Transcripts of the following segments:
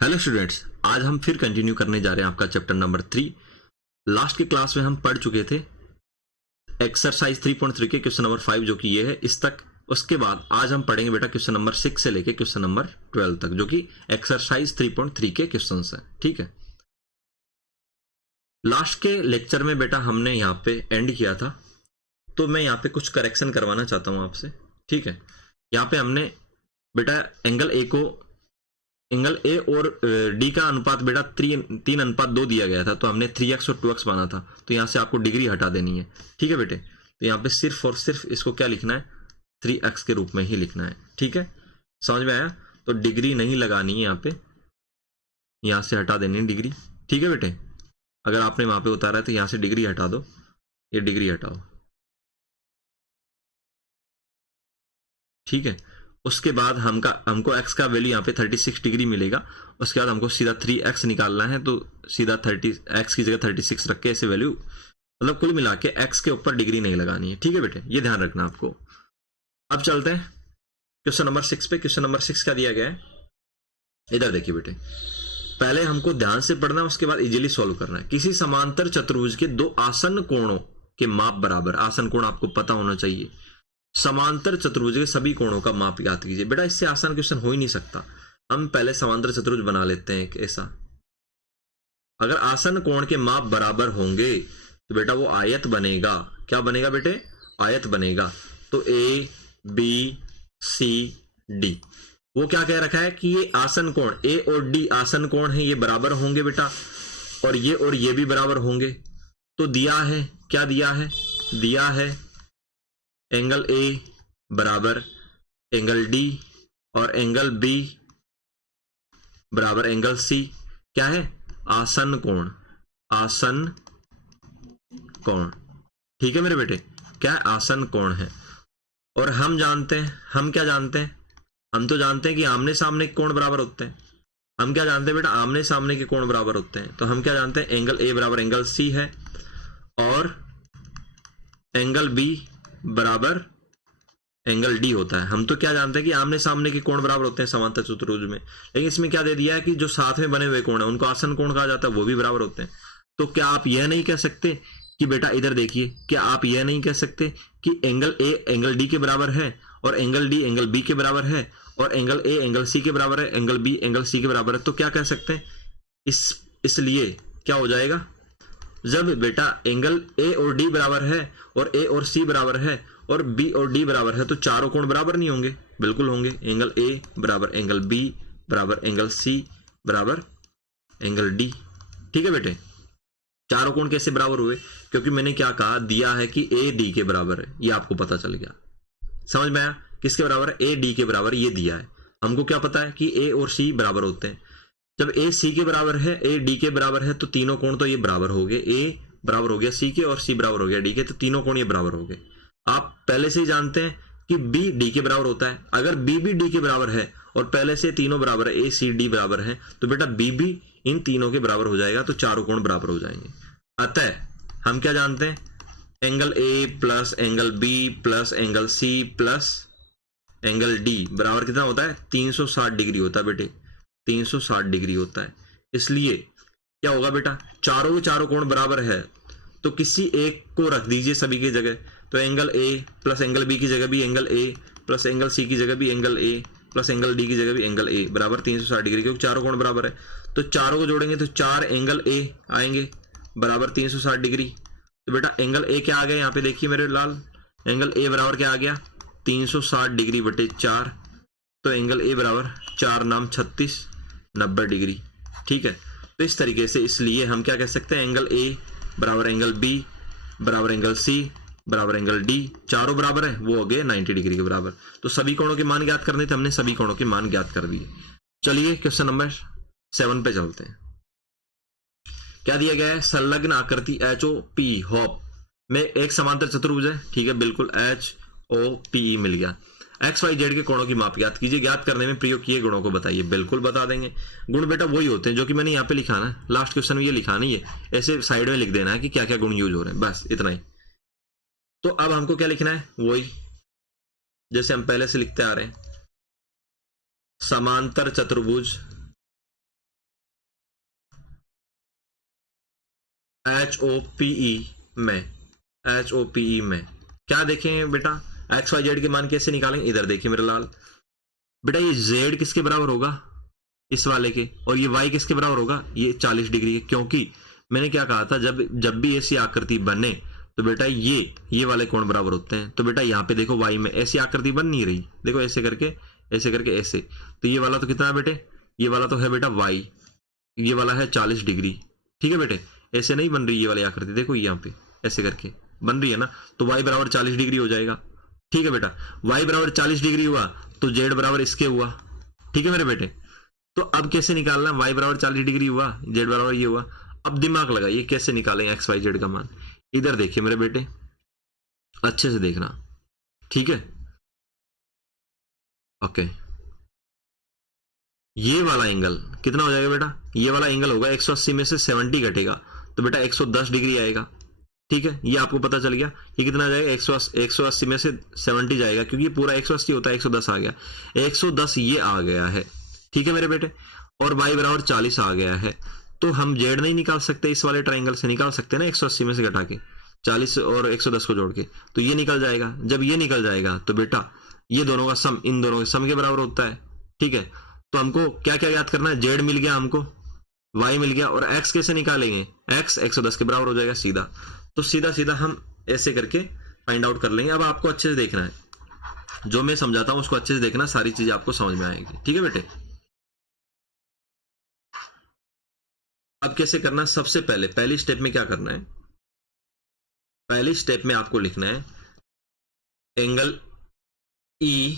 Hello students, आज हम फिर कंटिन्यू करने जा रहे हैं आपका चैप्टर नंबर 3। लास्ट के क्लास में हम पढ़ चुके थे एक्सरसाइज 3.3 के क्वेश्चन नंबर 5 जो कि ये है इस तक। उसके बाद आज हम पढ़ेंगे बेटा क्वेश्चन नंबर 6 से लेके क्वेश्चन नंबर 12 तक जो कि एक्सरसाइज 3.3 के क्वेश्चन हैं। ठीक है, लास्ट के लेक्चर में बेटा हमने यहाँ पे एंड किया था, तो मैं यहाँ पे कुछ करेक्शन करवाना चाहता हूँ आपसे। ठीक है, यहाँ पे हमने बेटा एंगल ए और डी का अनुपात बेटा 3:2 दिया गया था, तो हमने 3x और 2x माना था, तो यहाँ से आपको डिग्री हटा देनी है। ठीक है बेटे, तो यहाँ पे सिर्फ और सिर्फ इसको क्या लिखना है, 3x के रूप में ही लिखना है। ठीक है, समझ में आया? तो डिग्री नहीं लगानी है यहाँ पे, यहाँ से हटा देनी है डिग्री। ठीक है बेटे, अगर आपने वहां पे उतारा है तो यहाँ से डिग्री हटा दो, ये डिग्री हटाओ। ठीक है, उसके बाद हमको x का वैल्यू यहाँ पे 36 डिग्री मिलेगा। उसके बाद हमको सीधा 3x निकालना है, तो सीधा 30x की जगह 36 रख के ऐसे वैल्यू, मतलब कुल मिला के x के ऊपर डिग्री नहीं लगानी है। ठीक है बेटे, ये ध्यान रखना आपको। अब चलते हैं क्वेश्चन नंबर 6 पे। क्वेश्चन नंबर 6 क्या दिया गया है, इधर देखिए बेटे। पहले हमको ध्यान से पढ़ना है, उसके बाद इजीली सॉल्व करना है। किसी समांतर चतुर्भुज के दो आसन कोणों के माप बराबर, आसन कोण आपको पता होना चाहिए। समांतर चतुर्भुज के सभी कोणों का माप याद कीजिए। बेटा इससे आसान क्वेश्चन हो ही नहीं सकता। हम पहले समांतर चतुर्भुज बना लेते हैं एक ऐसा। अगर आसन कोण के माप बराबर होंगे तो बेटा वो आयत बनेगा। क्या बनेगा बेटे? आयत बनेगा। तो ए बी सी डी, वो क्या कह रखा है कि ये आसन कोण ए और डी आसन कोण है, ये बराबर होंगे बेटा, और ये भी बराबर होंगे। तो दिया है, क्या दिया है? दिया है एंगल ए बराबर एंगल डी और एंगल बी बराबर एंगल सी। क्या है? आसन कोण, आसन कोण। ठीक है मेरे बेटे, क्या है? आसन कोण है। और हम जानते हैं, हम क्या जानते हैं? हम तो जानते हैं कि आमने सामने के कोण बराबर होते हैं। हम क्या जानते हैं बेटा? आमने सामने के कोण बराबर होते हैं। तो हम क्या जानते हैं? एंगल ए बराबर एंगल सी है और एंगल बी बराबर एंगल डी होता है। हम तो क्या जानते हैं कि आमने सामने के कोण बराबर होते हैं समांतर चतुर्भुज में, लेकिन इसमें क्या दे दिया है कि जो साथ में बने हुए कोण है उनको आसन कोण कहा जाता है, वो भी बराबर होते हैं। तो क्या आप यह नहीं कह सकते कि बेटा इधर देखिए, क्या आप यह नहीं कह सकते कि एंगल ए एंगल डी के बराबर है और एंगल डी एंगल बी के बराबर है और एंगल ए एंगल सी के बराबर है, एंगल बी एंगल सी के बराबर है? तो क्या कह सकते हैं? इसलिए क्या हो जाएगा, जब बेटा एंगल ए और डी बराबर है और ए और सी बराबर है और बी और डी बराबर है, तो चारों कोण बराबर नहीं होंगे? बिल्कुल होंगे। एंगल ए बराबर एंगल बी बराबर एंगल सी बराबर एंगल डी। ठीक है बेटे, चारों कोण कैसे बराबर हुए? क्योंकि मैंने क्या कहा, दिया है कि ए डी के बराबर है, ये आपको पता चल गया। समझ में आया? किसके बराबर है? ए डी के बराबर, ये दिया है। हमको क्या पता है कि ए और सी बराबर होते हैं। जब ए सी के बराबर है, ए डी के बराबर है, तो तीनों कोण तो ये बराबर हो गए। ए बराबर हो गया सी के और सी बराबर हो गया डी के, तो तीनों कोण ये बराबर हो गए। आप पहले से ही जानते हैं कि बी डी के बराबर होता है। अगर बी भी डी के बराबर है और पहले से तीनों बराबर है, ए सी डी बराबर है, तो बेटा बी भी इन तीनों के बराबर हो जाएगा, तो चारों कोण बराबर हो जाएंगे। अतः हम क्या जानते हैं? Angle A plus angle B plus angle C plus angle D बराबर कितना होता है? 360 डिग्री होता है बेटे, 360 डिग्री होता है। इसलिए क्या होगा बेटा, चारों कोण बराबर है, तो किसी एक को रख दीजिए सभी की जगह। तो angle A plus angle B की जगह भी angle A plus angle C की जगह भी angle A plus angle D की जगह भी एंगल ए बराबर 360 डिग्री, क्योंकि चारों कोण बराबर है। तो चारों को जोड़ेंगे तो 4 एंगल ए आएंगे बराबर 360 डिग्री। तो बेटा एंगल ए क्या आ गया यहाँ पे देखिए मेरे लाल, एंगल ए बराबर क्या आ गया? 360 डिग्री बटे 4। तो एंगल ए बराबर 4 नाम 36, 90 डिग्री। ठीक है, तो इस तरीके से, इसलिए हम क्या कह सकते हैं? एंगल ए बराबर एंगल बी बराबर एंगल सी बराबर एंगल डी, चारों बराबर है, वो हो गए 90 डिग्री के बराबर। तो सभी कोणों के मान ज्ञात करने थे, हमने सभी कोणों के मान ज्ञात कर दिए। चलिए क्वेश्चन नंबर 7 पे चलते हैं। क्या दिया गया है? संलग्न आकृति एच ओ पी हॉप में एक समांतर चतुर्भुज है। ठीक है, बिल्कुल एच ओ पी मिल गया। एक्स वाई जेड के कोणों की माप ज्ञात कीजिए। ज्ञात करने में प्रयोग किए गुणों को बताइए। बिल्कुल बता देंगे। गुण बेटा वही होते हैं जो कि मैंने यहाँ पे लिखा ना, लास्ट क्वेश्चन में ये लिखा नहीं है, ऐसे साइड में लिख देना है कि क्या क्या गुण यूज हो रहे हैं, बस इतना ही। तो अब हमको क्या लिखना है? वही जैसे हम पहले से लिखते आ रहे हैं, समांतर चतुर्भुज HOPE में, HOPE में क्या देखें बेटा, एक्स वाई जेड के मान कैसे निकालेंगे, इधर देखिए मेरे लाल बेटा, ये जेड किसके बराबर होगा, इस वाले के, और ये वाई किसके बराबर होगा, ये 40 डिग्री के, क्योंकि मैंने क्या कहा था, जब भी ऐसी आकृति बने तो बेटा ये वाले कोण बराबर होते हैं। तो बेटा यहाँ पे देखो वाई में ऐसी आकृति बन नहीं रही, देखो ऐसे करके ऐसे, तो ये वाला तो कितना है बेटे, ये वाला तो है बेटा वाई, ये वाला है 40 डिग्री, ठीक है बेटे, ऐसे नहीं बन रही ये वाली आकृति, देखो यहाँ पे ऐसे करके बन रही है ना, तो वाई बराबर 40 डिग्री हो जाएगा, ठीक है बेटा, वाई बराबर 40 डिग्री हुआ तो जेड बराबर इसके हुआ, ठीक है मेरे बेटे। तो अब कैसे निकालना, वाई बराबर 40 डिग्री हुआ, जेड बराबर ये हुआ, अब दिमाग लगाइए कैसे निकालेंगे एक्स वाई जेड का मान, इधर देखिए मेरे बेटे अच्छे से देखना, ठीक है, ओके, ये वाला एंगल कितना हो जाएगा बेटा, ये वाला एंगल होगा 180 में से 70 घटेगा तो बेटा 110 डिग्री आएगा, ठीक है, ये आपको पता चल गया, ये कितना आ जाएगा 180 में से 70 जाएगा, क्योंकि ये पूरा 180 होता है, 110 आ गया, 110 ये आ गया है, ठीक है मेरे बेटे, और y बराबर 40 आ गया है, तो हम जेड नहीं निकाल सकते, इस वाले ट्राइंगल से निकाल सकते हैं ना, 180 में से घटा के 40 और 110 को जोड़ के, तो ये निकल जाएगा, जब ये निकल जाएगा तो बेटा ये दोनों का सम इन दोनों के सम के बराबर होता है, ठीक है, तो हमको क्या क्या याद करना है, जेड मिल गया हमको, y मिल गया, और x कैसे निकालेंगे, x 110 के बराबर हो जाएगा सीधा, तो सीधा सीधा हम ऐसे करके फाइंड आउट कर लेंगे। अब आपको अच्छे से देखना है, जो मैं समझाता हूं उसको अच्छे से देखना, सारी चीजें आपको समझ में आएगी, ठीक है बेटे। अब कैसे करना, सबसे पहली स्टेप में क्या करना है, पहली स्टेप में आपको लिखना है एंगल E,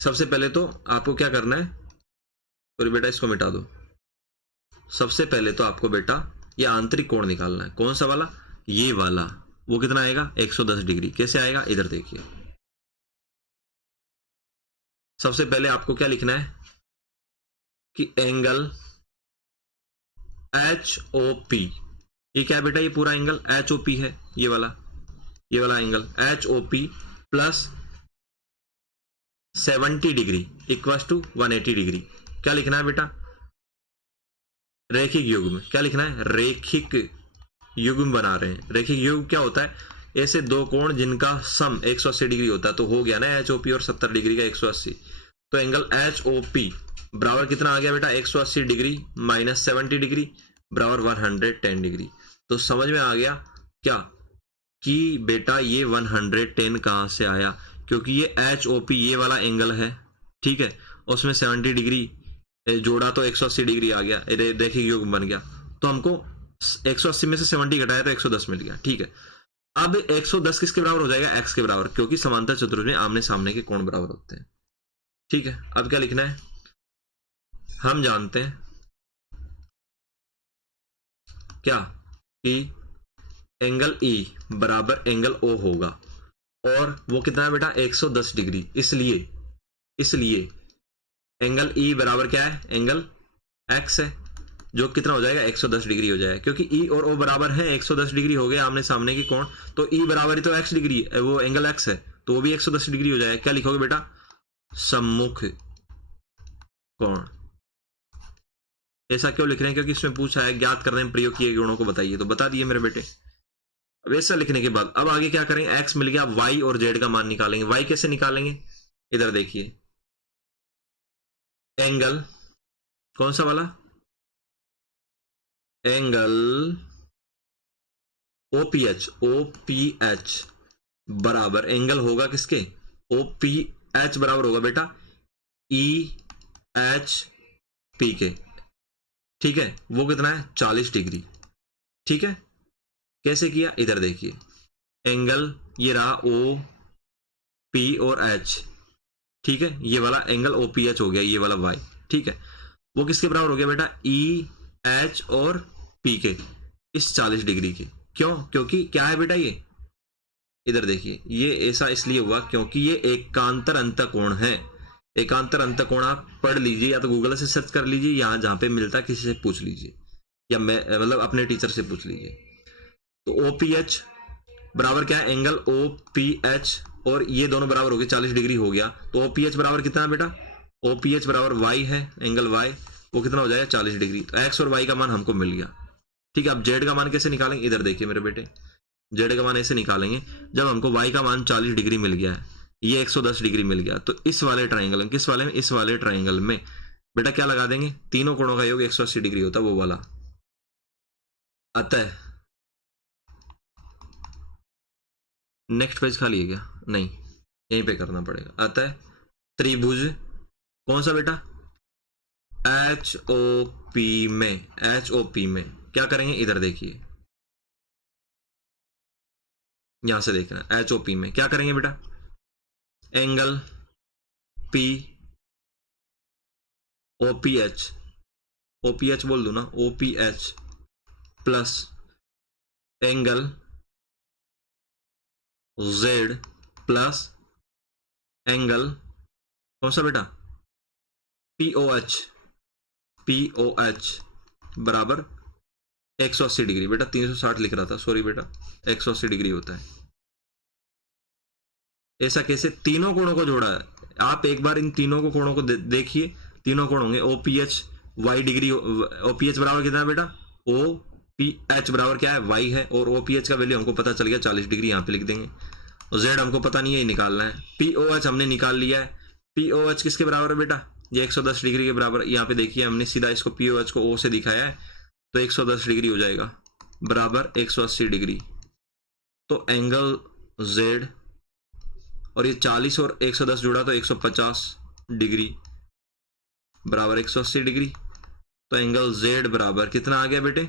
सबसे पहले तो आपको क्या करना है, और बेटा इसको मिटा दो, सबसे पहले तो आपको बेटा ये आंतरिक कोण निकालना है, कौन सा वाला, ये वाला, वो कितना आएगा 110 डिग्री, कैसे आएगा इधर देखिए, सबसे पहले आपको क्या लिखना है कि एंगल HOP, ये क्या है बेटा, ये पूरा एंगल HOP है, ये वाला angle HOP plus 70 degree equals to 180 degree, क्या लिखना है बेटा, रैखिक युग्म, क्या लिखना है, रैखिक युग्म बना रहे हैं, रैखिक युग्म क्या होता है, ऐसे दो कोण जिनका सम 180 डिग्री होता है, तो हो गया ना HOP और 70 डिग्री का 180, तो एंगल HOP बराबर कितना आ गया बेटा, 180 डिग्री माइनस 70 डिग्री बराबर 110 डिग्री, तो समझ में आ गया क्या कि बेटा ये 110 कहां से आया, क्योंकि ये HOP ये वाला एंगल है, ठीक है, उसमें 70 डिग्री जोड़ा तो 180 डिग्री आ गया, देखिए योग बन गया, तो हमको 180 में से 70 घटाया तो 110 मिल गया, ठीक है। अब 110 किसके बराबर हो जाएगा, x के बराबर, क्योंकि समांतर चतुर्भुज में आमने सामने के कोण बराबर होते हैं, ठीक है। अब क्या लिखना है, हम जानते हैं क्या कि एंगल E बराबर एंगल O होगा, और वो कितना है बेटा 110 डिग्री, इसलिए एंगल E बराबर क्या है, एंगल X है, जो कितना हो जाएगा 110 डिग्री हो जाएगा, क्योंकि E और O बराबर है, 110 डिग्री हो गए आमने सामने के कोण, तो E बराबर ही तो x डिग्री है, वो एंगल X है, तो वो भी 110 डिग्री हो जाएगा, क्या लिखोगे बेटा, सम्मुख कोण। ऐसा क्यों लिख रहे हैं, क्योंकि इसमें पूछा है ज्ञात करने में प्रयोग किए गुणों को बताइए, तो बता दिए मेरे बेटे। अब ऐसा लिखने के बाद अब आगे क्या करेंगे, x मिल गया, y और z का मान निकालेंगे, y कैसे निकालेंगे, इधर देखिए, एंगल कौन सा वाला, एंगल OPH बराबर एंगल होगा किसके, OPH बराबर होगा बेटा EHP के, ठीक है, वो कितना है 40 डिग्री, ठीक है। कैसे किया, इधर देखिए, एंगल ये रहा OP और H, ठीक है, ये वाला एंगल OPH हो गया, ये वाला y, ठीक है, वो किसके बराबर हो गया बेटा EH और P के, इस 40 डिग्री के, क्यों, क्योंकि क्या है बेटा ये, इधर देखिए, ये ऐसा इसलिए हुआ क्योंकि ये एकांतर अंतःकोण है, एकांतर अंतःकोण आप पढ़ लीजिए, या तो गूगल से सर्च कर लीजिए, यहाँ जहां पे मिलता है किसी से पूछ लीजिए, या मैं मतलब अपने टीचर से पूछ लीजिए। तो OPH बराबर क्या है, एंगल OPH, और ये दोनों बराबर हो गए 40 डिग्री हो गया, तो OPH बराबर कितना है बेटा, OPH बराबर y है, एंगल y, वो कितना हो जाएगा 40 डिग्री, तो x और y का मान हमको मिल गया, ठीक है, अब जेड का मान कैसे निकालेंगे, इधर देखिए मेरे बेटे, जेड का मान ऐसे निकालेंगे, जब हमको वाई का मान 40 डिग्री मिल गया है, ये 110 डिग्री मिल गया, तो इस वाले ट्राइंगल में, किस वाले में, इस वाले ट्राइंगल में बेटा क्या लगा देंगे, तीनों कोणों का योग 180 डिग्री होता है, वो वाला। अतः नेक्स्ट पेज खाली है क्या, नहीं, यहीं पे करना पड़ेगा। अतः त्रिभुज कौन सा बेटा, एच ओ पी में, एच ओ पी में क्या करेंगे, इधर देखिए, यहां से देखना, एच ओ पी में क्या करेंगे बेटा, angle P O P H बोल दू ना, O P H plus angle Z plus angle कौन सा बेटा, पी ओ एच बराबर 180 डिग्री, बेटा 360 लिख रहा था, सॉरी बेटा, 180 डिग्री होता है। ऐसा कैसे, तीनों कोणों को जोड़ा है, आप एक बार इन तीनों को कोणों को देखिए, तीनों कोण होंगे OPH y डिग्री, OPH बराबर कितना है बेटा, OPH बराबर क्या है, y है, और OPH का वैल्यू हमको पता चल गया 40 डिग्री, यहाँ पे लिख देंगे, और z हमको पता नहीं है, ये निकालना है। POH हमने निकाल लिया है, POH किसके बराबर है बेटा, ये 110 डिग्री के बराबर, यहाँ पे देखिए हमने सीधा इसको POH को O से दिखाया है, तो 110 डिग्री हो जाएगा, बराबर 180 डिग्री, तो एंगल Z, और ये 40 और 110 जुड़ा तो 150 डिग्री बराबर 180 डिग्री, तो एंगल Z बराबर कितना आ गया बेटे,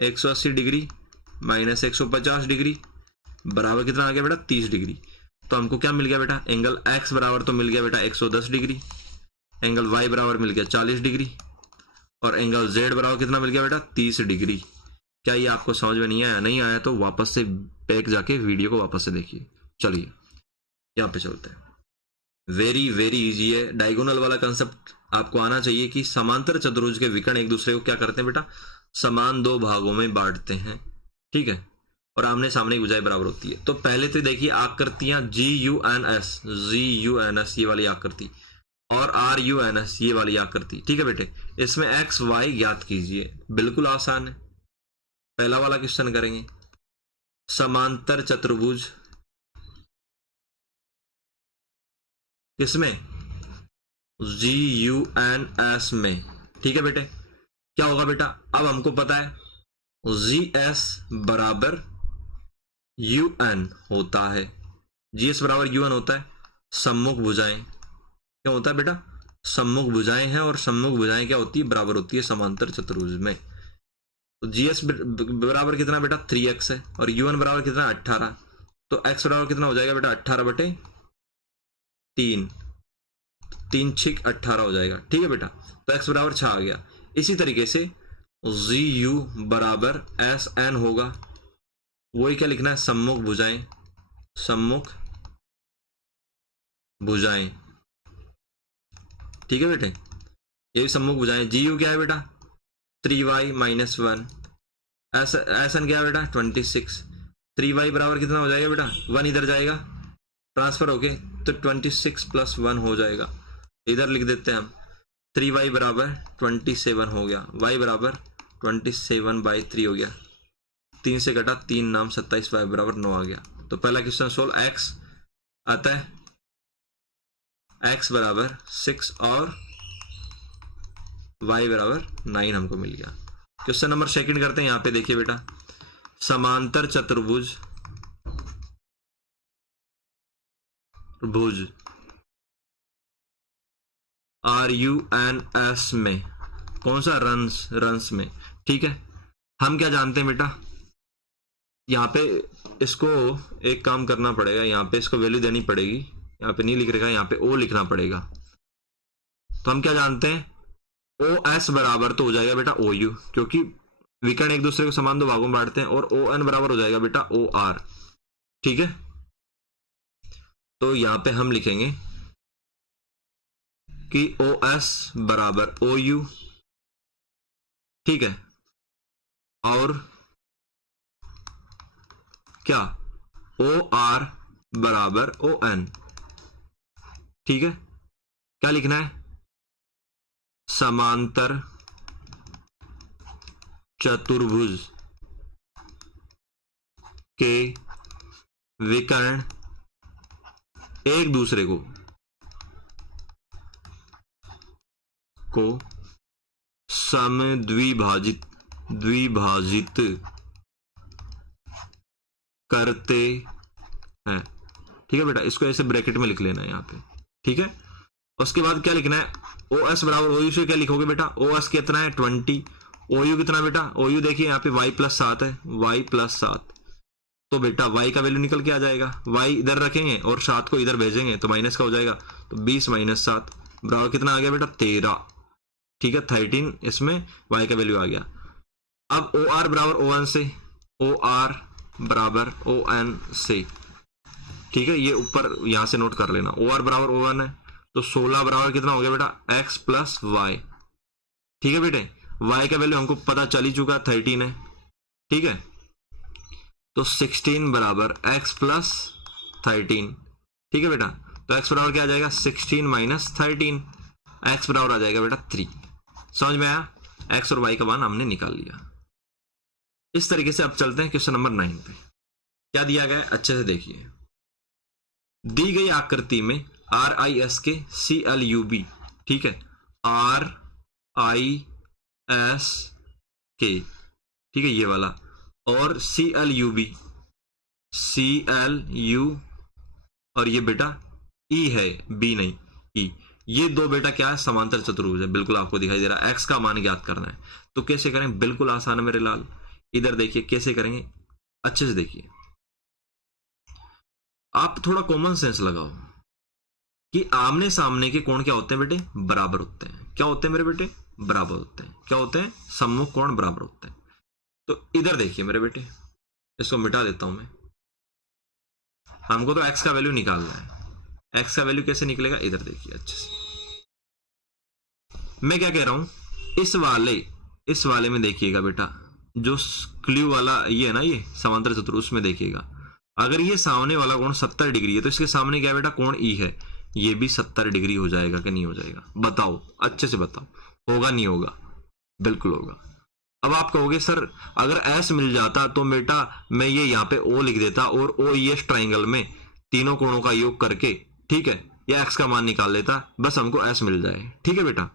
180 डिग्री माइनस 150 डिग्री बराबर कितना आ गया बेटा, 30 डिग्री। तो हमको क्या मिल गया बेटा, एंगल X बराबर तो मिल गया बेटा 110 डिग्री, एंगल Y बराबर मिल गया 40 डिग्री, और एंगल Z बराबर कितना मिल गया बेटा, 30 डिग्री। क्या ये आपको समझ में नहीं आया, नहीं आया तो वापस से बैक जाके वीडियो को वापस से देखिए। चलिए यहाँ पे चलते हैं, वेरी वेरी इजी है, डायगोनल वाला कंसेप्ट आपको आना चाहिए कि समांतर चतुर्भुज के विकर्ण एक दूसरे को क्या करते हैं बेटा, समान दो भागों में बांटते हैं, ठीक है, और आमने सामने की भुजाएं बराबर होती है। तो पहले तो देखिए आकृतियां GUNS ये वाली आकृति, और RUNS ये वाली आकृति, ठीक है बेटे, इसमें एक्स वाई ज्ञात कीजिए, बिल्कुल आसान है। पहला वाला क्वेश्चन करेंगे, समांतर चतुर्भुज किसमें, GUNS में, ठीक है बेटे, क्या होगा बेटा, अब हमको पता है GS बराबर UN होता है, GS बराबर UN होता है, सम्मुख भुजाएं क्या होता है बेटा, सम्मुख भुजाएं हैं, और सम्मुख भुजाएं क्या होती है, बराबर होती है समांतर चतुर्भुज में। तो GS बराबर कितना बेटा 3x है, और UN बराबर कितना 18, तो x बराबर कितना हो जाएगा बेटा 18/3, 3 6 18 हो जाएगा, ठीक है बेटा, तो x बराबर 6 आ गया। इसी तरीके से GU बराबर SN होगा, वही क्या लिखना है, सम्मुख भुजाएं, सम्मुख भुजाएं, ठीक है बेटे, ये भी सम्मुख भुजाएं। GU क्या है बेटा 3y - 1, SN क्या है बेटा 26, 3y बराबर कितना हो जाएगा बेटा, 1 इधर जाएगा ट्रांसफर होके, तो 26 + 1 हो जाएगा, इधर लिख देते हैं हम, 3y बराबर 27 हो गया, y बराबर 27/3 हो गया, 3 से कटा 3 नाम 27, y बराबर 9 आ गया। तो पहला क्वेश्चन सोल्व, x अतः x बराबर 6 और y बराबर 9 हमको मिल गया। क्वेश्चन नंबर सेकंड करते हैं, यहां पे देखिए बेटा, समांतर चतुर्भुज भुज RUNS में, कौन सा, रंस में, ठीक है। हम क्या जानते हैं बेटा, यहाँ पे इसको एक काम करना पड़ेगा, यहाँ पे इसको वैल्यू देनी पड़ेगी, यहाँ पे नहीं लिख रखा, यहाँ पे O लिखना पड़ेगा। तो हम क्या जानते हैं, OS बराबर तो हो जाएगा बेटा OU, क्योंकि विकर्ण एक दूसरे को समान दो भागों में बांटते हैं, और ON बराबर हो जाएगा बेटा OR, ठीक है। तो यहाँ पे हम लिखेंगे कि OS बराबर OU, ठीक है, और क्या OR बराबर ON, ठीक है। क्या लिखना है, समांतर चतुर्भुज के विकर्ण एक दूसरे को द्विभाजित करते हैं। ठीक है बेटा, इसको ऐसे ब्रैकेट में लिख लेना है यहाँ पे। ठीक है, उसके बाद क्या लिखना है, ओ एस बराबर ओ यू से क्या लिखोगे बेटा, ओ एस कितना है 20, ओ यू कितना बेटा, ओ यू देखिए यहाँ पे y+7 है, y+7, तो बेटा y का वैल्यू निकल के आ जाएगा, y इधर रखेंगे और 7 को इधर भेजेंगे तो माइनस का हो जाएगा, तो 20 - 7 बराबर कितना आ गया बेटा 13। ठीक है, 13 इसमें y का वैल्यू आ गया। अब ओ आर बराबर ओ एन से, ओ आर बराबर ओ एन से, ठीक है, ये ऊपर यहां से नोट कर लेना, ओ आर बराबर ओ एन है, तो 16 बराबर कितना हो गया बेटा x + y। ठीक है बेटे, y का वैल्यू हमको पता चल ही चुका 13 है। ठीक है, तो 16 बराबर x + 13। ठीक है बेटा, तो x बराबर क्या आ जाएगा 16 - 13, x बराबर आ जाएगा बेटा 3। समझ में आया, x और y का मान हमने निकाल लिया। इस तरीके से अब चलते हैं क्वेश्चन नंबर 9 पे। क्या दिया गया है अच्छे से देखिए, दी गई आकृति में RIS के CLUB, ठीक है, RIS के, ठीक है, ये वाला, और CLUB, CLU, और ये बेटा E है, B नहीं E, ये दो बेटा क्या है समांतर चतुर्भुज है, बिल्कुल आपको दिखाई दे रहा है। x का मान ज्ञात करना है, तो कैसे करें, बिल्कुल आसान है मेरे लाल। इधर देखिए कैसे करेंगे, अच्छे से देखिए, आप थोड़ा कॉमन सेंस लगाओ कि आमने सामने के कोण क्या होते हैं बेटे, बराबर होते हैं। क्या होते हैं मेरे बेटे, बराबर होते हैं। क्या होते हैं, सम्मुख कोण बराबर होते हैं। तो इधर देखिए मेरे बेटे, इसको मिटा देता हूं मैं, हमको तो x का वैल्यू निकालना है। x का वैल्यू कैसे निकलेगा, इधर देखिए अच्छे से, मैं क्या कह रहा हूं, इस वाले में देखिएगा बेटा, जो क्ल्यू वाला ये है ना, ये समांतर चतुर्भुज में देखिएगा, अगर ये सामने वाला कोण 70 डिग्री है तो इसके सामने क्या बेटा कोण ई है, ये भी 70 डिग्री हो जाएगा कि नहीं हो जाएगा, बताओ अच्छे से बताओ, होगा नहीं होगा, बिल्कुल होगा। अब आप कहोगे सर अगर एस मिल जाता तो बेटा मैं ये यहाँ पे ओ लिख देता और ओ एस ट्राइंगल में तीनों कोणों का योग करके, ठीक है, या एक्स का मान निकाल लेता, बस हमको एस मिल जाए। ठीक है बेटा,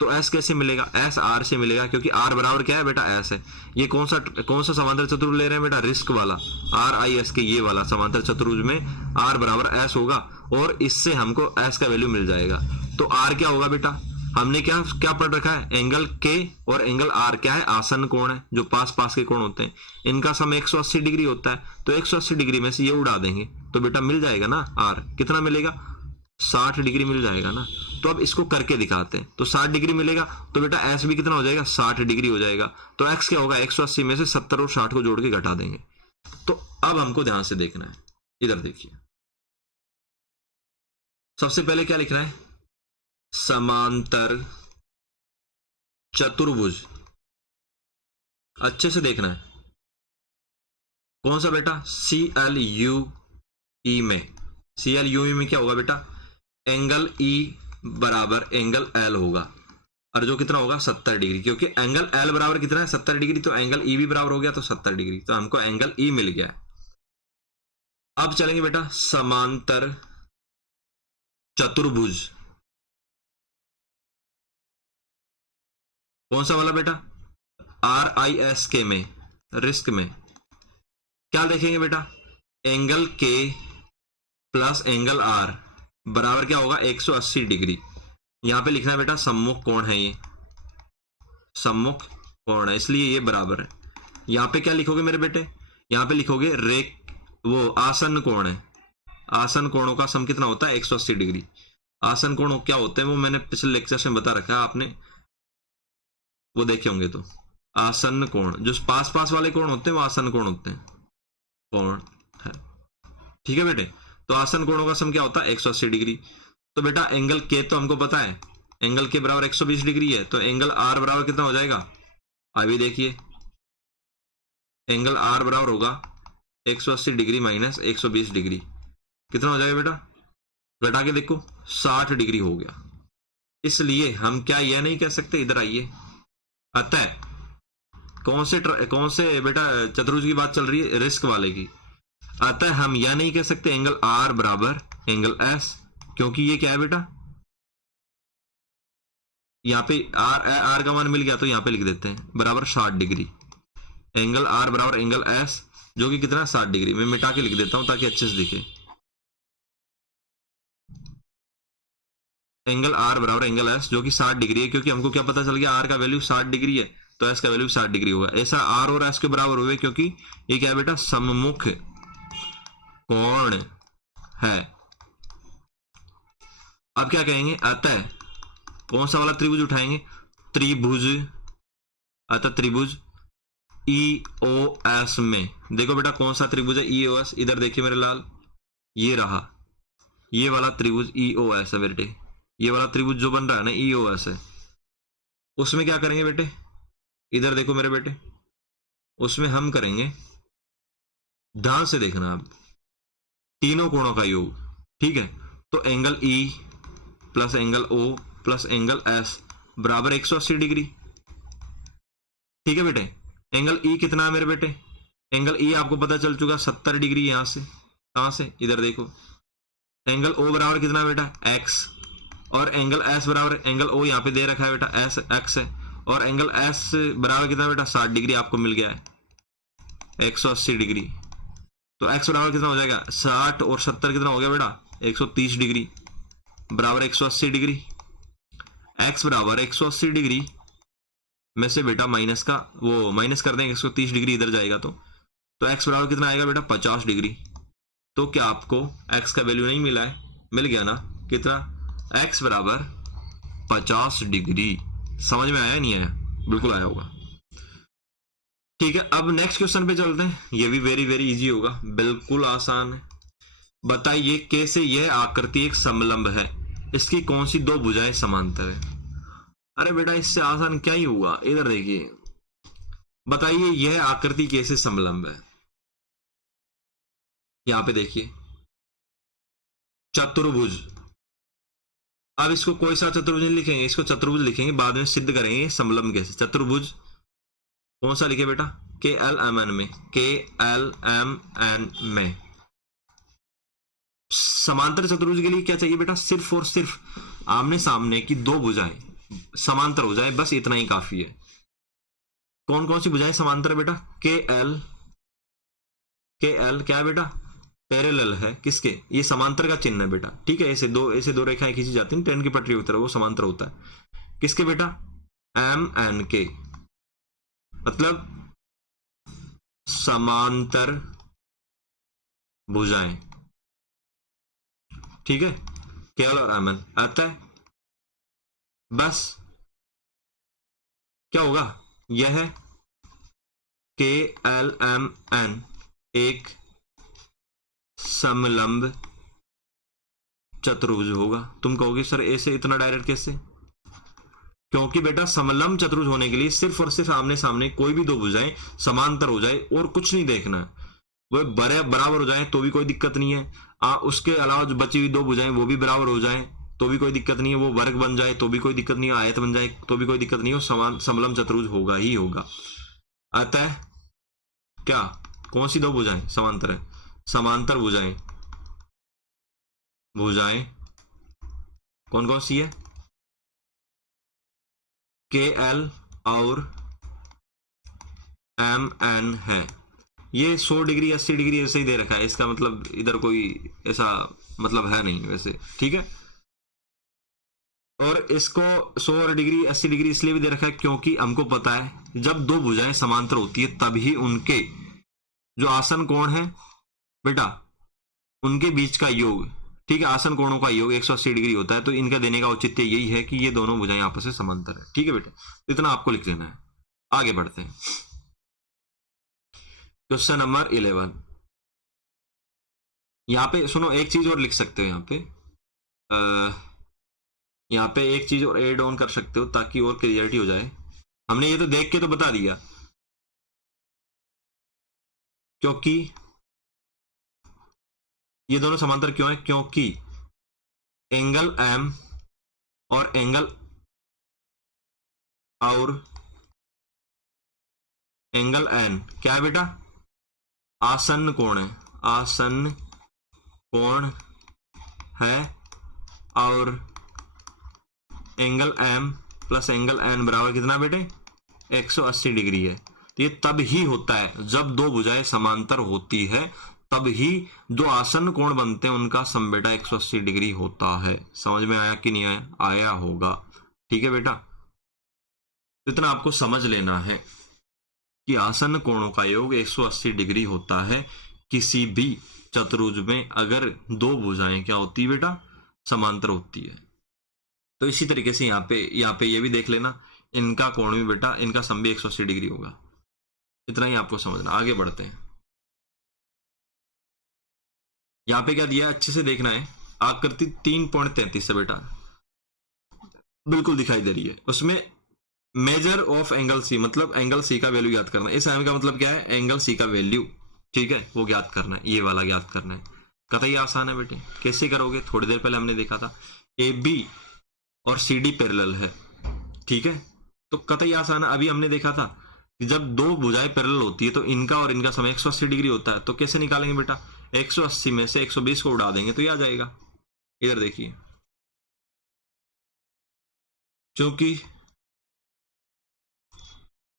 तो एस कैसे मिलेगा, एस आर से मिलेगा, क्योंकि आर बराबर क्या है बेटा एस है। ये कौन सा समांतर चतुर्भुज ले रहे हैं बेटा, रिस्क वाला, RIS के ये वाला समांतर चतुर्भुज में आर बराबर एस होगा, और इससे हमको एस का वैल्यू मिल जाएगा। तो आर क्या होगा बेटा, हमने क्या क्या पढ़ रखा है, एंगल के और एंगल आर क्या है, आसन कोण है, जो पास पास के कोण होते हैं, इनका सम 180 डिग्री होता है, तो 180 डिग्री में से ये उड़ा देंगे तो बेटा मिल जाएगा ना आर, कितना मिलेगा 60 डिग्री मिल जाएगा ना। तो अब इसको करके दिखाते हैं, तो 60 डिग्री मिलेगा, तो बेटा एस भी कितना हो जाएगा 60 डिग्री हो जाएगा, तो एक्स क्या होगा 180 में से 70 और 60 को जोड़ के घटा देंगे। तो अब हमको ध्यान से देखना है, इधर देखिए, सबसे पहले क्या लिखना है, समांतर चतुर्भुज, अच्छे से देखना है, कौन सा बेटा, CLUE में, CLUE में क्या होगा बेटा, एंगल E बराबर एंगल L होगा, और जो कितना होगा 70 डिग्री, क्योंकि एंगल L बराबर कितना है 70 डिग्री, तो एंगल E भी बराबर हो गया, तो 70 डिग्री, तो हमको एंगल E मिल गया। अब चलेंगे बेटा समांतर चतुर्भुज, कौन सा वाला बेटा, RIS के में, रिस्क में, क्या देखेंगे बेटा, angle K plus angle R बराबर क्या होगा 180 डिग्री। यहां पे लिखना है बेटा सम्मुख कोण है, ये सम्मुख कोण है, इसलिए ये बराबर है। यहां पे क्या लिखोगे मेरे बेटे, यहां पे लिखोगे वो आसन कोण है, आसन कोणों का सम कितना होता है 180 डिग्री। आसन कोण क्या होते हैं वो मैंने पिछले लेक्चर में बता रखा है, आपने वो देखे होंगे। तो आसन कोण, जो पास पास वाले कोण होते हैं वो आसन कोण होते हैं, कोण है। ठीक है बेटे, तो आसन कोणों का सम क्या होता है 180 डिग्री। तो बेटा एंगल के तो हमको पता है, एंगल के बराबर 120 डिग्री है, तो एंगल आर बराबर कितना हो जाएगा, अभी देखिए, एंगल आर बराबर होगा 180 डिग्री माइनस 120 डिग्री, कितना हो जाएगा बेटा, घटा के देखो 60 डिग्री हो गया। इसलिए हम क्या यह नहीं कह सकते, इधर आइए, अतः कौन से बेटा चतुर्भुज की बात चल रही है? रिस्क वाले की। अतः हम यह नहीं कह सकते एंगल आर बराबर एंगल एस, क्योंकि ये क्या है बेटा, यहाँ पे आर का मान मिल गया तो यहाँ पे लिख देते हैं बराबर 60 डिग्री। एंगल आर बराबर एंगल एस जो कि कितना 60 डिग्री। मैं मिटा के लिख देता हूं ताकि अच्छे से दिखे। एंगल आर बराबर एंगल एस जो कि 60 डिग्री है, क्योंकि हमको क्या पता चल गया, आर का वैल्यू 60 डिग्री है तो एस का वैल्यू 60 डिग्री होगा। ऐसा आर और एस के बराबर हुए क्योंकि ये क्या है बेटा, सम्मुख कोण है। अब क्या कहेंगे, अतः कौन सा वाला त्रिभुज उठाएंगे, त्रिभुज, अतः त्रिभुज ई ओ एस में। देखो बेटा कौन सा त्रिभुज है ई ओ एस, इधर देखिए मेरे लाल, ये रहा, ये वाला त्रिभुज ई ओ एस है बेटे। ये वाला त्रिभुज जो बन रहा है ना ई ओ एस है, उसमें क्या करेंगे बेटे, इधर देखो मेरे बेटे, उसमें हम करेंगे, ध्यान से देखना आप, तीनों कोणों का योग। ठीक है, तो angle E plus angle O plus angle S बराबर 180 डिग्री। ठीक है बेटे, एंगल ई कितना है मेरे बेटे, एंगल ई आपको पता चल चुका 70 डिग्री। यहां से कहां से, इधर देखो, एंगल ओ बराबर कितना है बेटा एक्स, और एंगल एस बराबर, एंगल ओ यहाँ पे दे रखा है बेटा एस एक्स है, और एंगल एस बराबर कितना बेटा 60 डिग्री आपको मिल गया है 180 डिग्री। तो एक्स बराबर कितना हो जाएगा 60 और 70 कितना हो गया बेटा 130 डिग्री बराबर 180 डिग्री। एक्स बराबर 180 डिग्री में से बेटा माइनस का वो माइनस कर देंगे 130 डिग्री इधर जाएगा तो एक्स बराबर कितना आएगा बेटा 50 डिग्री। तो क्या आपको एक्स का वैल्यू नहीं मिला है, मिल गया ना, कितना, एक्स बराबर 50 डिग्री। समझ में आया नहीं आया, बिल्कुल आया होगा। ठीक है, अब नेक्स्ट क्वेश्चन पे चलते हैं, ये भी वेरी वेरी इजी होगा, बिल्कुल आसान है। बताइए कैसे यह आकृति एक समलंब है, इसकी कौन सी दो भुजाएं समांतर है। अरे बेटा इससे आसान क्या ही हुआ, इधर देखिए, बताइए यह आकृति कैसे समलंब है। यहां पे देखिए चतुर्भुज, अब इसको कोई सा चतुर्भुज नहीं लिखेंगे, इसको चतुर्भुज लिखेंगे, बाद में सिद्ध करेंगे समलंब कैसे। चतुर्भुज कौन सा लिखे बेटा, के एल एम एन में, के एल एम एन में। समांतर चतुर्भुज के लिए क्या चाहिए बेटा, सिर्फ और सिर्फ आमने सामने की दो भुजाएं समांतर हो जाए, बस इतना ही काफी है। कौन कौन सी भुजाएं समांतर है बेटा, के एल क्या है बेटा, पैरेलल है किसके, ये समांतर का चिन्ह है बेटा। ठीक है, ऐसे दो रेखाएं खींची जाती हैं ट्रेन की पटरी की तरह, वो समांतर होता है किसके बेटा, एम एन के, मतलब समांतर भुजाएं। ठीक है, केएल और एम एन आता है, बस क्या होगा, यह के एल एम एन एक समलंब चतुर्भुज होगा। तुम कहोगे सर ऐसे इतना डायरेक्ट कैसे, क्योंकि बेटा समलंब चतुर्भुज होने के लिए सिर्फ और सिर्फ आमने सामने कोई भी दो भुजाएं समांतर हो जाए और कुछ नहीं देखना है, वो बराबर हो जाए तो भी कोई दिक्कत नहीं है। उसके अलावा जो बची हुई दो भुजाएं वो भी बराबर हो जाए तो भी कोई दिक्कत नहीं है, वो वर्ग बन जाए तो भी कोई दिक्कत नहीं है, आयत बन जाए तो भी कोई दिक्कत नहीं है, समान समलंब चतुर्भुज होगा ही होगा। अतः क्या, कौन सी दो भुजाएं समांतर है, समांतर भुजाएं, भुजाएं कौन कौन सी है, के एल और एम एन है। ये 100 डिग्री 80 डिग्री ऐसे ही दे रखा है, इसका मतलब इधर कोई ऐसा मतलब है नहीं वैसे। ठीक है, और इसको 100 डिग्री 80 डिग्री इसलिए भी दे रखा है क्योंकि हमको पता है जब दो भुजाएं समांतर होती है तभी उनके जो आसन कोण है बेटा, उनके बीच का योग, ठीक है, आसन कोणों का योग 180 डिग्री होता है। तो इनका देने का औचित्य यही है कि ये दोनों भुजाएं आपस में समांतर है। ठीक है बेटा, इतना आपको लिख लेना है। आगे बढ़ते हैं, क्वेश्चन नंबर 11। यहाँ पे सुनो, एक चीज और लिख सकते हो, यहाँ पे एक चीज और एड ऑन कर सकते हो ताकि और क्लियरिटी हो जाए। हमने ये तो देख के तो बता दिया, क्योंकि ये दोनों समांतर क्यों है, क्योंकि एंगल एम और एंगल और एंगल एन क्या है बेटा, आसन्न कोण है, आसन्न कोण है, और angle M plus angle N बराबर कितना बेटे, 180 डिग्री है। तो ये तब ही होता है जब दो भुजाएं समांतर होती है, तब ही जो आसन्न कोण बनते हैं उनका सम बेटा 180 डिग्री होता है। समझ में आया कि नहीं आया, आया होगा, ठीक है बेटा। तो इतना आपको समझ लेना है कि आसन्न कोणों का योग 180 डिग्री होता है किसी भी चतुर्भुज में अगर दो भुजाएं क्या होती है बेटा, समांतर होती है। तो इसी तरीके से यहाँ पे ये भी देख लेना, इनका कोण भी बेटा, इनका सम भी 180 डिग्री होगा। इतना ही आपको समझना, आगे बढ़ते हैं। यहाँ पे क्या दिया है अच्छे से देखना है, आकृति 3.33 है बेटा, बिल्कुल दिखाई दे रही है। उसमें मेजर ऑफ एंगल सी, मतलब एंगल सी का वैल्यू ज्ञात करना है। इस एम का मतलब क्या है, एंगल सी का वैल्यू, ठीक है, वो ज्ञात करना है, ये वाला ज्ञात करना है। कतई आसान है बेटे, कैसे करोगे, थोड़ी देर पहले हमने देखा था, ए बी और सी डी पैरेलल है, ठीक है, तो कतई आसान है। अभी हमने देखा था कि जब दो भुजाएं पैरेलल होती है तो इनका और इनका समय 180 डिग्री होता है। तो कैसे निकालेंगे बेटा, 180 में से 120 को उड़ा देंगे तो ये आ जाएगा। इधर देखिए, क्योंकि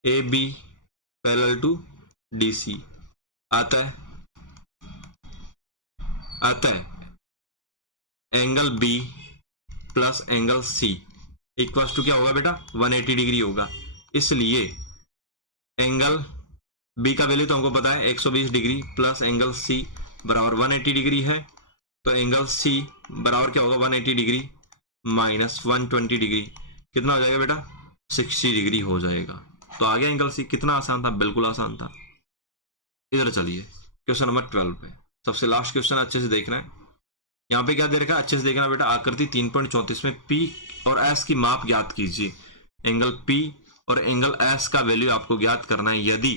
A B parallel to D C आता है angle B plus angle C equal to क्या होगा बेटा, 180 डिग्री होगा। इसलिए एंगल बी का वैल्यू तो हमको पता है 120 डिग्री प्लस एंगल सी बराबर 180 डिग्री है। तो एंगल सी बराबर क्या होगा, 180 डिग्री माइनस 120 डिग्री, कितना हो जाएगा बेटा, 60 डिग्री हो जाएगा। तो आ गया एंगल सी। कितना आसान था, बिल्कुल आसान था। इधर चलिए क्वेश्चन नंबर 12 पे, सबसे लास्ट क्वेश्चन अच्छे से देखना है। यहाँ पे क्या दे रखा है, अच्छे से देखना बेटा, आकृति 3.34 में पी और एस की माप ज्ञात कीजिए। एंगल पी और एंगल एस का वैल्यू आपको ज्ञात करना है। यदि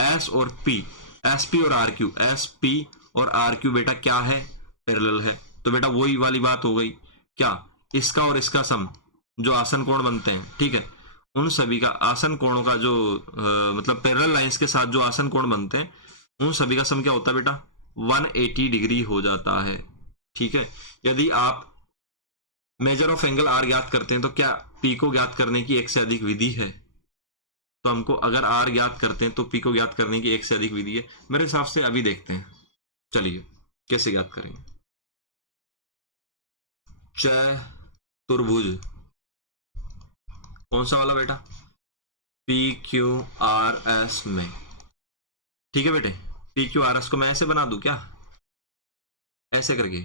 एस और पी, एस पी और आर क्यू, एस पी और आर क्यू बेटा क्या है, पैरेलल है, तो बेटा वही वाली बात हो गई, क्या इसका और इसका सम जो आसन कोण बनते हैं, ठीक है, उन सभी का आसन कोणों का जो मतलब पैरेलल लाइंस के साथ जो आसन कोण बनते हैं उन सभी का सम क्या होता है बेटा, 180 डिग्री हो जाता है, ठीक है। यदि आप मेजर ऑफ एंगल आर ज्ञात करते हैं तो क्या पी को ज्ञात करने की एक से अधिक विधि है, तो हमको अगर आर ज्ञात करते हैं तो पी को ज्ञात करने की एक से अधिक विधि है मेरे हिसाब से। अभी देखते हैं, चलिए कैसे ज्ञात करेंगे। चतुर्भुज कौन सा वाला बेटा, पी क्यू आर एस में, ठीक है बेटे। पी क्यू आर एस को मैं ऐसे बना दूं क्या, ऐसे करके,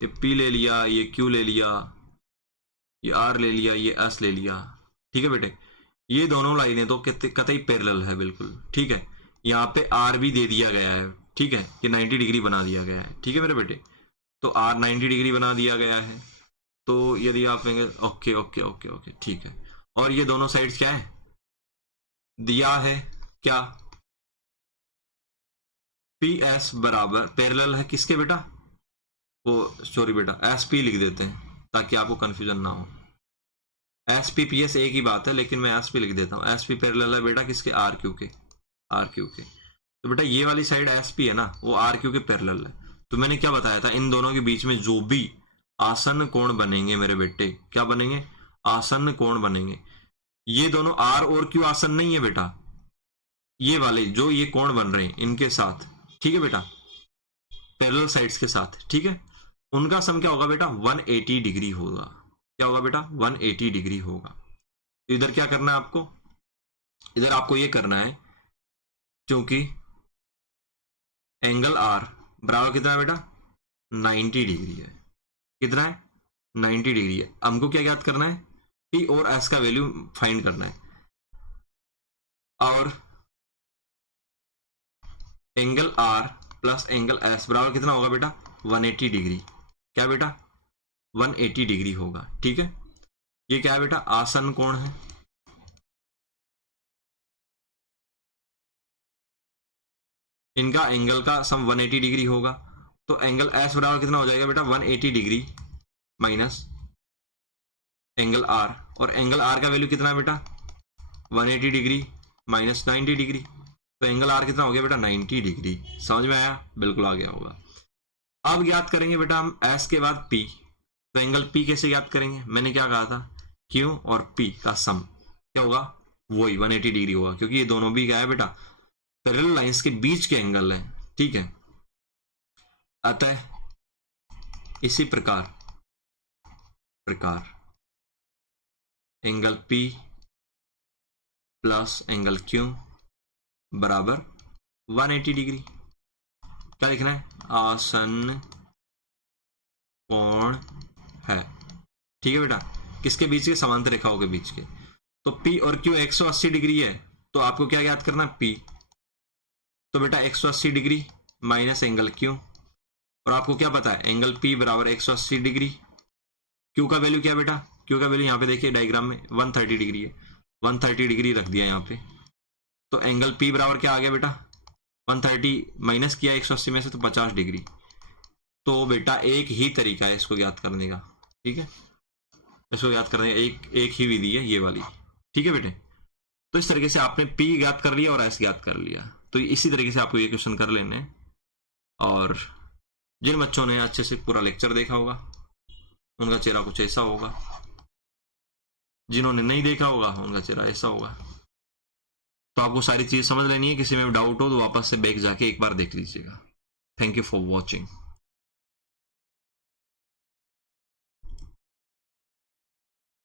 ये P ले लिया, ये Q ले लिया, ये R ले लिया, ये S ले लिया, ठीक है बेटे। ये दोनों लाइनें तो कतई पैरेलल है बिल्कुल, ठीक है। यहाँ पे R भी दे दिया गया है, ठीक है, ये 90 डिग्री बना दिया गया है, ठीक है मेरे बेटे। तो R 90 डिग्री बना दिया गया है। तो यदि आप ओके ओके ओके ओके ठीक है। और ये दोनों साइड्स क्या है, दिया है क्या, पी एस बराबर पैरेलल है किसके बेटा, वो सॉरी बेटा एस पी लिख देते हैं ताकि आपको कंफ्यूजन ना हो। एस पी पी एस एक ही बात है, लेकिन मैं एस पी लिख देता हूँ। एस पी पैरेलल है बेटा किसके, आर क्यू के, आर क्यू के। तो बेटा ये वाली साइड एस पी है ना, वो आर क्यू के पैरेलल है। तो मैंने क्या बताया था, इन दोनों के बीच में जो भी आसन्न कोण बनेंगे मेरे बेटे, क्या बनेंगे, आसन्न कोण बनेंगे। ये दोनों आर और क्यू आसन्न नहीं है बेटा, ये वाले जो ये कोण बन रहे हैं इनके साथ, ठीक है बेटा, पैरेलल साइड्स के साथ, ठीक है, उनका सम क्या होगा बेटा, 180 डिग्री होगा। क्या होगा बेटा, 180 डिग्री होगा। तो इधर क्या करना है आपको, इधर आपको ये करना है, क्योंकि एंगल आर बराबर कितना है बेटा, 90 डिग्री है। कितना है, 90 डिग्री है। हमको क्या ज्ञात करना है, पी और एस का वैल्यू फाइंड करना है। और angle R plus angle S बराबर कितना होगा बेटा, 180 डिग्री। क्या बेटा, 180 डिग्री होगा, ठीक है। ये क्या है बेटा, आसन्न कोण है। इनका एंगल का सम 180 डिग्री होगा। तो एंगल एस बराबर कितना हो जाएगा बेटा, 180 डिग्री माइनस एंगल आर, और एंगल आर का वैल्यू कितना है बेटा 180 डिग्री माइनस 90 डिग्री, तो एंगल आर कितना हो गया बेटा 90 डिग्री। समझ में आया? बिल्कुल आ गया होगा। अब ज्ञात करेंगे बेटा हम एस के बाद पी, तो एंगल पी कैसे ज्ञात करेंगे? मैंने क्या कहा था, क्यू और पी का सम क्या होगा, वही 180 डिग्री होगा, क्योंकि ये दोनों भी क्या है बेटा पैरेलल लाइंस के बीच के एंगल है, ठीक है। अतः इसी प्रकार angle P plus angle Q बराबर 180 डिग्री। क्या लिखना है, आसन्न कोण है, ठीक है बेटा, किसके बीच के, समांतर रेखाओं के बीच के। तो P और Q 180 डिग्री है, तो आपको क्या याद करना है, P, तो बेटा 180 डिग्री माइनस एंगल Q, और आपको क्या पता है एंगल P बराबर 180 डिग्री। Q का वैल्यू क्या है बेटा, Q का वैल्यू यहाँ पे देखिए डायग्राम में 130 डिग्री है, 130 डिग्री रख दिया यहाँ पे। तो एंगल P बराबर क्या आ गया बेटा 130 माइनस किया 180 में से, तो 50 डिग्री। तो बेटा एक ही तरीका है इसको ज्ञात करने का, ठीक है, इसको ज्ञात करने का एक ही विधि है ये वाली, ठीक है बेटे। तो इस तरीके से आपने P ज्ञात कर लिया और S ज्ञात कर लिया, तो इसी तरीके से आपको ये क्वेश्चन कर लेने। और जिन बच्चों ने अच्छे से पूरा लेक्चर देखा होगा उनका चेहरा कुछ ऐसा होगा, जिन्होंने नहीं देखा होगा उनका चेहरा ऐसा होगा। तो आपको सारी चीज समझ लेनी है, किसी में डाउट हो तो वापस से बैक जाके एक बार देख लीजिएगा। Thank you for watching.